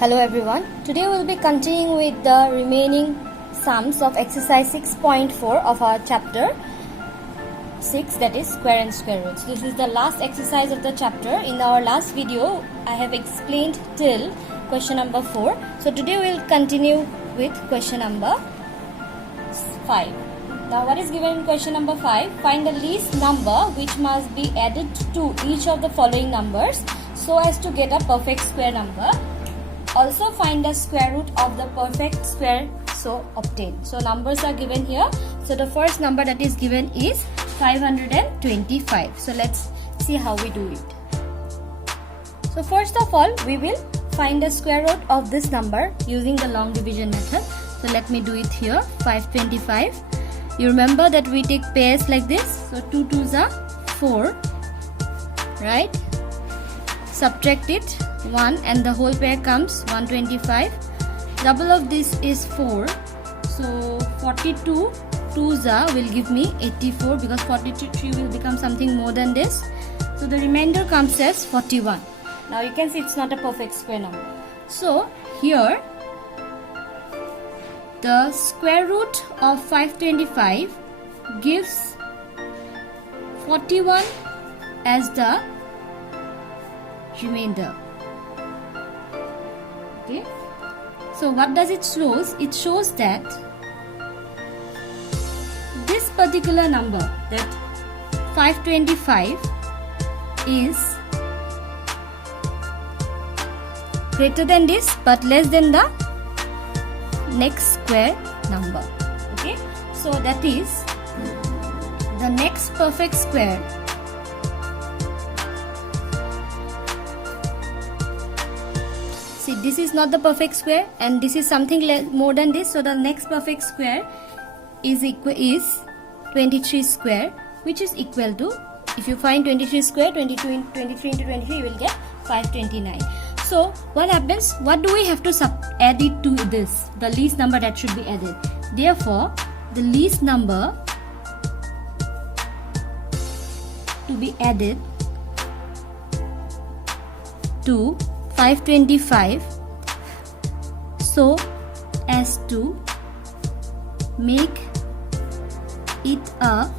Hello everyone. Today we will be continuing with the remaining sums of exercise 6.4 of our chapter 6, that is square and square roots. This is the last exercise of the chapter. In our last video I have explained till question number 4. So today we will continue with question number 5. Now what is given in question number 5? Find the least number which must be added to each of the following numbers so as to get a perfect square number. Also find the square root of the perfect square so obtained. So numbers are given here. So the first number that is given is 525. So let's see how we do it. So first of all we will find the square root of this number using the long division method. So let me do it here. 525. You remember that we take pairs like this. So 2 2s are 4, right? Subtract it 1 and the whole pair comes 125. Double of this is 4. So 42 2s will give me 84 because 43 will become something more than this. So the remainder comes as 41. Now you can see it's not a perfect square number. So here the square root of 525 gives 41 as the remainder. Okay. So what does it shows? It shows that this particular number, that 525, is greater than this but less than the next square number. Okay. So that is the next perfect square this is not the perfect square and this is something more than this. So the next perfect square is 23 square, which is equal to, if you find 23 square, 23 into 23 you will get 529. So what happens? What do we have to add it to this? The least number that should be added. Therefore the least number to be added to 525 so as to make it a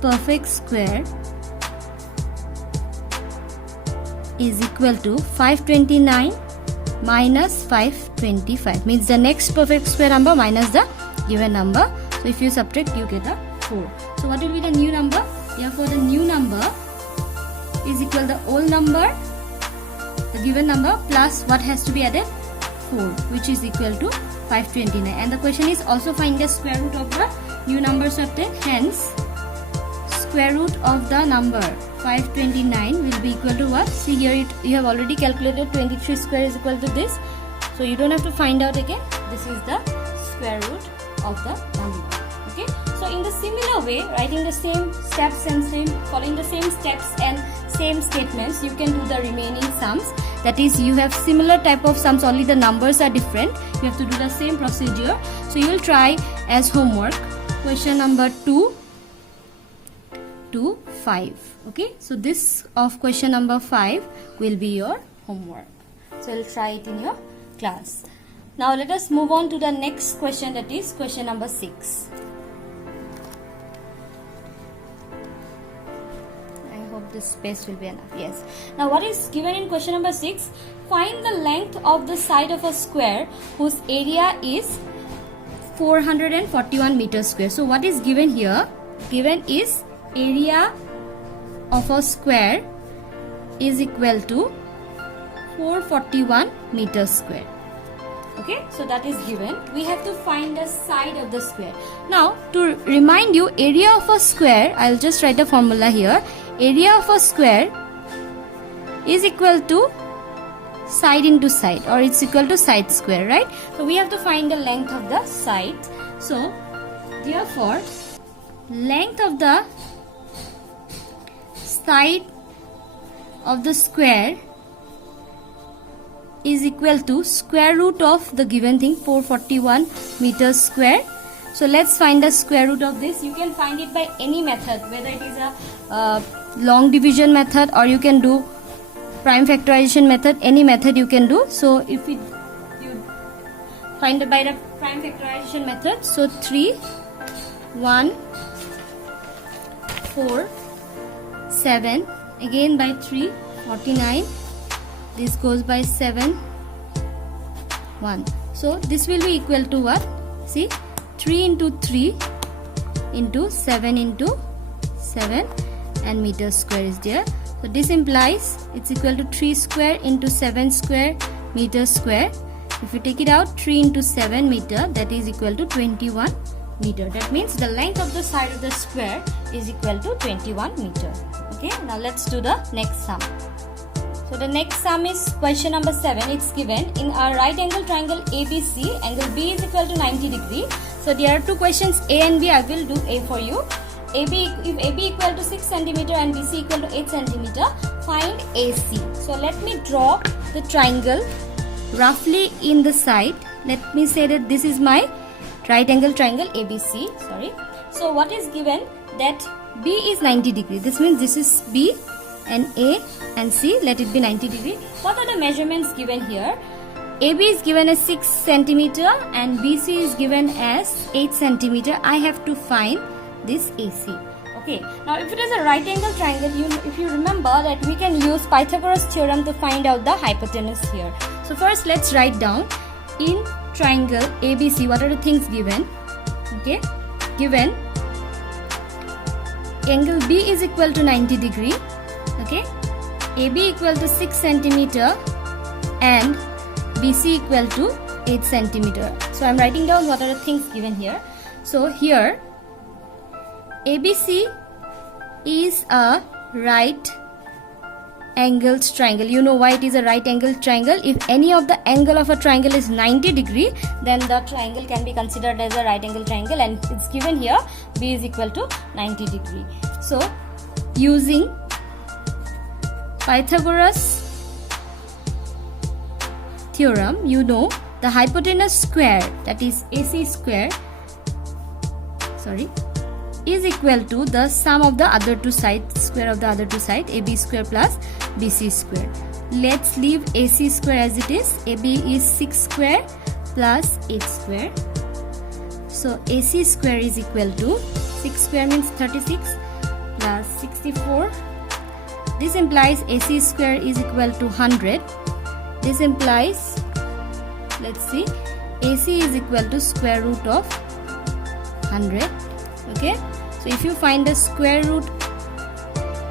perfect square is equal to 529 minus 525, means the next perfect square number minus the given number. So if you subtract you get a 4. So what will be the new number? Therefore the new number is equal to the old number, the given number, plus what has to be added? 4, which is equal to 529. And the question is also find the square root of the new numbers obtained. Hence square root of the number 529 will be equal to what? See here, you have already calculated 23 square is equal to this, so you don't have to find out again. This is the square root of the number. Okay. So in the similar way, writing the same steps and following the same steps and same statements, you can do the remaining sums. That is, you have similar type of sums, only the numbers are different. You have to do the same procedure. So you will try as homework question number 2 to 5. Okay. So this of question number 5 will be your homework. So you will try it in your class. Now let us move on to the next question, that is question number 6. This space will be enough. Yes. Now what is given in question number 6? Find the length of the side of a square whose area is 441 meters square. So what is given here? Given is area of a square is equal to 441 meters square. Okay, so that is given. We have to find the side of the square. Now to remind you, area of a square, I'll just write the formula here. Area of a square is equal to side into side, or it's equal to side square, right? So we have to find the length of the side. So therefore length of the side of the square is equal to square root of the given thing, 441 meters square. So let's find the square root of this. You can find it by any method, whether it is a long division method or you can do prime factorization method, any method you can do. So if we Find it by the prime factorization method. So 3, 1, 4, 7, again by 3, 49. This goes by 7, 1. So this will be equal to what? See, 3 into 3 into 7 into 7, and meter square is there. So this implies it's equal to 3 square into 7 square meter square. If you take it out, 3 into 7 meter, that is equal to 21 meter. That means the length of the side of the square is equal to 21 meter. Okay, now let's do the next sum. So the next sum is question number 7. It's given in a right angle triangle ABC, angle B is equal to 90 degree. So there are two questions A and B. I will do A for you. If AB equal to 6 cm and BC equal to 8 cm, find AC. So let me draw the triangle roughly in the side. Let me say that this is my right angle triangle ABC. Sorry. So what is given? That B is 90 degree. This means this is B, and A and C, let it be 90 degree. What are the measurements given here? AB is given as 6 cm and BC is given as 8 cm. I have to find this AC. Okay, now if it is a right angle triangle, if you remember that we can use Pythagoras theorem to find out the hypotenuse here. So first let's write down in triangle ABC what are the things given. Okay, given angle B is equal to 90 degree. Okay, AB equal to 6 cm and BC equal to 8 cm. So I am writing down what are the things given here. So here ABC is a right angled triangle. You know why it is a right angled triangle? If any of the angle of a triangle is 90 degree, then the triangle can be considered as a right angled triangle, and it's given here B is equal to 90 degree. So using Pythagoras theorem, you know the hypotenuse square, that is AC square, is equal to the sum of the other two sides, square of the other two sides, AB square plus BC square. Let's leave AC square as it is. AB is 6 square plus 8 square. So AC square is equal to 6 square means 36 plus 64. This implies AC square is equal to 100. This implies, let's see, AC is equal to square root of 100. Okay, so if you find the square root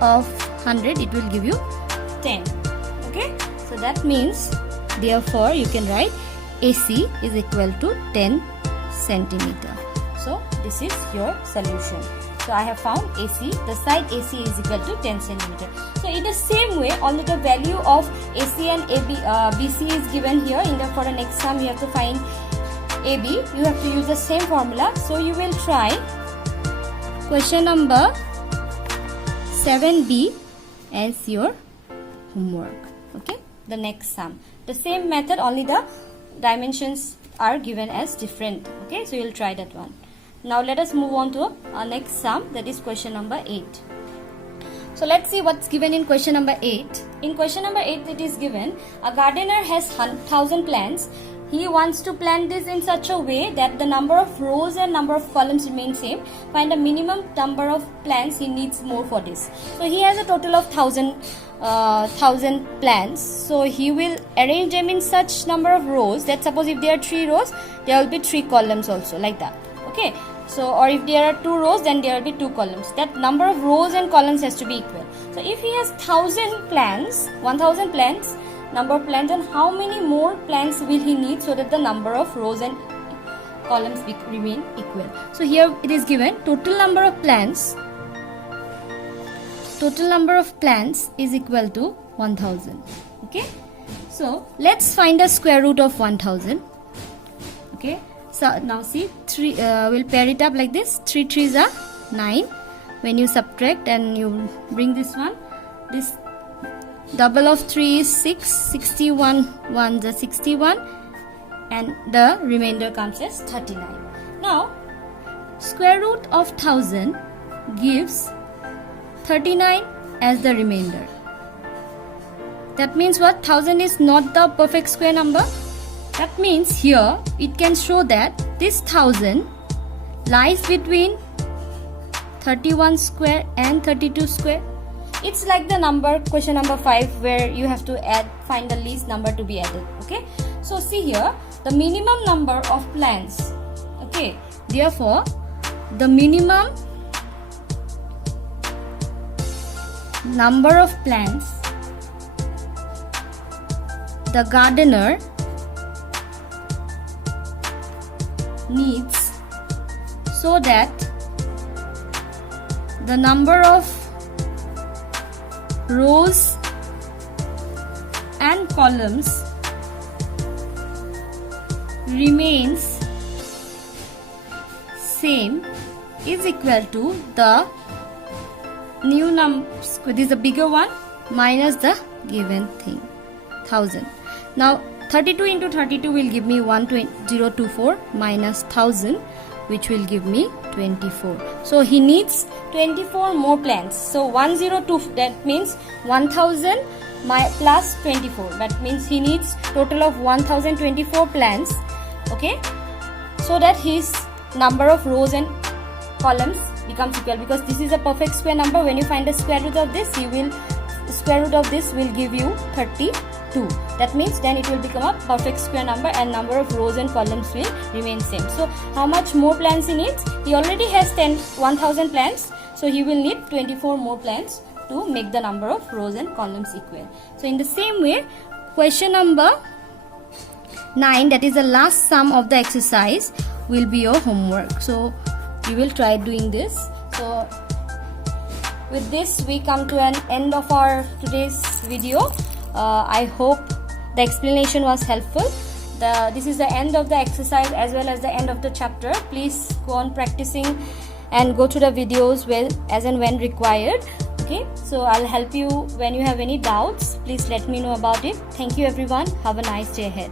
of 100, it will give you 10. Okay, so that means therefore you can write AC is equal to 10 centimeter. So this is your solution. So I have found AC, the side AC is equal to 10 centimeter. So in the same way, only the value of AC and BC is given here. For the next sum, you have to find AB. You have to use the same formula. So you will try question number 7B as your homework. Okay, the next sum. The same method, only the dimensions are given as different. Okay, so you will try that one. Now let us move on to our next sum, that is question number 8. So let's see what's given in question number 8. In question number 8, it is given a gardener has 1,000 plants. He wants to plant this in such a way that the number of rows and number of columns remain same. Find the minimum number of plants he needs more for this. So he has a total of 1,000 plants. So he will arrange them in such number of rows that suppose if there are 3 rows, there will be 3 columns also, like that. Okay. So, or if there are 2 rows, then there will be 2 columns. That number of rows and columns has to be equal. So if he has 1,000 plants, 1,000 plants, number of plants, and how many more plants will he need so that the number of rows and columns remain equal. So here it is given total number of plants is equal to 1,000. Okay, so let's find the square root of 1,000. Okay, so now see, we'll pair it up like this. 3 3s are 9. When you subtract and you bring this one, this double of 3 is 6, 61 1s are 61, and the remainder comes as 39. Now square root of 1,000 gives 39 as the remainder. That means what? 1,000 is not the perfect square number. That means here it can show that this 1000 lies between 31 square and 32 square. It's like the number question number 5 where you have to find the least number to be added. Okay, so see here the minimum number of plants. Okay, therefore the minimum number of plants the gardener needs so that the number of rows and columns remains same is equal to the new number, this is the bigger one, minus the given thing, 1000. Now 32 into 32 will give me 1024 minus 1000, which will give me 24. So he needs 24 more plants. So 102, that means 1000 plus 24. That means he needs total of 1024 plants. Okay, so that his number of rows and columns becomes equal, because this is a perfect square number. When you find the square root of this, square root of this will give you 32. That means then it will become a perfect square number and number of rows and columns will remain same. So how much more plants he needs? He already has 1000 plants, so he will need 24 more plants to make the number of rows and columns equal. So in the same way, question number 9, that is the last sum of the exercise, will be your homework. So you will try doing this. So with this we come to an end of our today's video. I hope the explanation was helpful. This is the end of the exercise as well as the end of the chapter. Please go on practicing and go to the videos as and when required. Okay, so I'll help you when you have any doubts. Please let me know about it. Thank you everyone. Have a nice day ahead.